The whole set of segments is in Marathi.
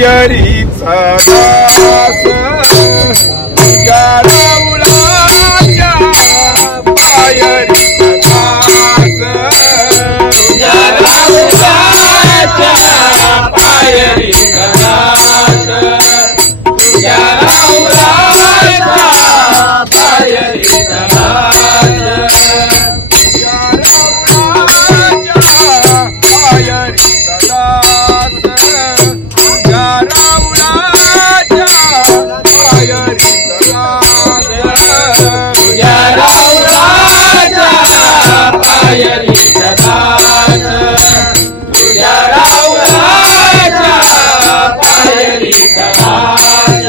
पायरीचा दास तुझ्या राऊळाच्या पायरीचा दास तुझ्या राऊळाच्या पायरीचा दास तुझ्या राऊळाच्या पायरीचा दास तुझ्या राऊळाच्या पायरीचा दास तुझ्या राऊळाच्या पायरीचा दास तुझ्या राऊळाच्या पायरीचा दास तुझ्या राऊळाच्या पायरीचा दास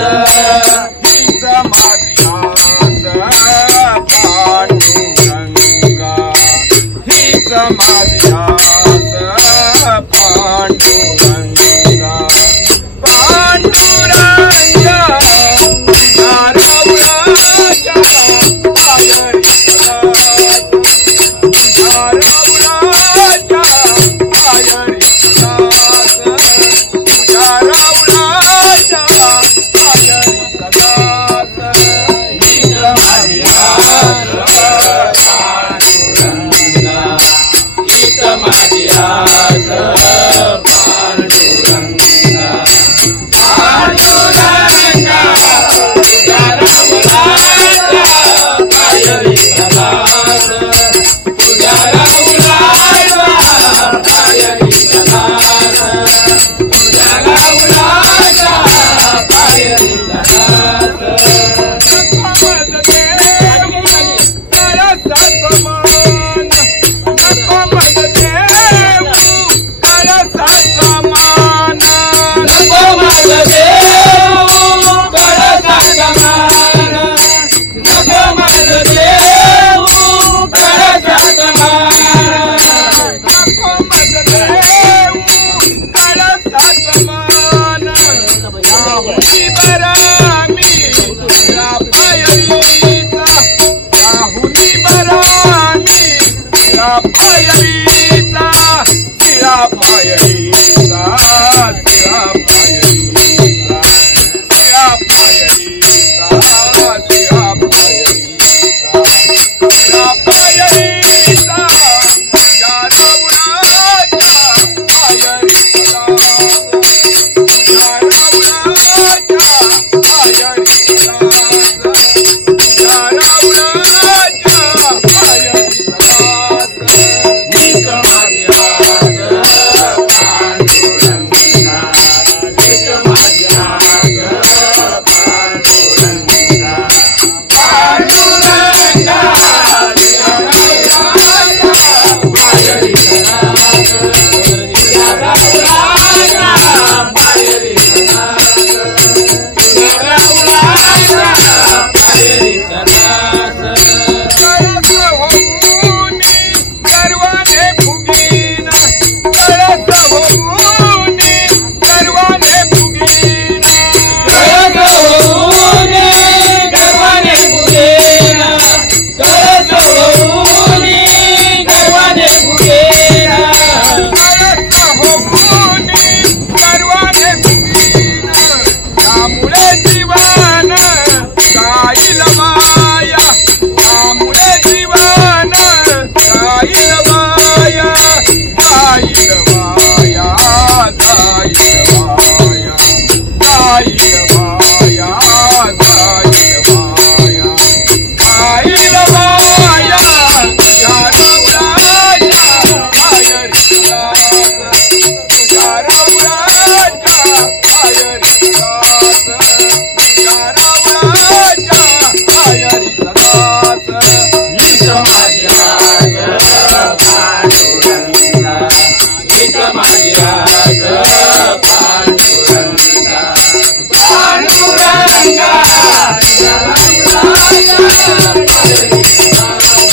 हीच माझ्यास पांडुरंगा पांडुरंगा तुझ्या राऊळाच्या पायरीचा तुझ्या राऊळाच्या पायरीचा तुझ्या राऊळाच्या पायरीचा हीच माझ्यास पांडुरंगा पांडुरंगा तुझ्या राऊळाच्या पायरीचा दास तुझ्या राऊळाच्या पायरीचा दास तुझ्या राऊळाच्या पायरीचा पायरीचा तिळा पायरीचा तिळा पायरीचा तिळा पायरीचा तिळा पायरीचा तिळा पायरीचा तुझ्या राऊळाच्या पायरीचा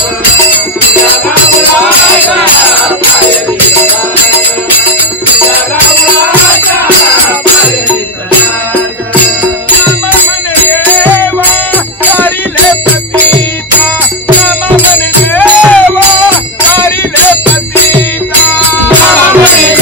तुझ्या राऊळाच्या पायरीचा तुझ्या राऊळाच्या पायरीचा Hare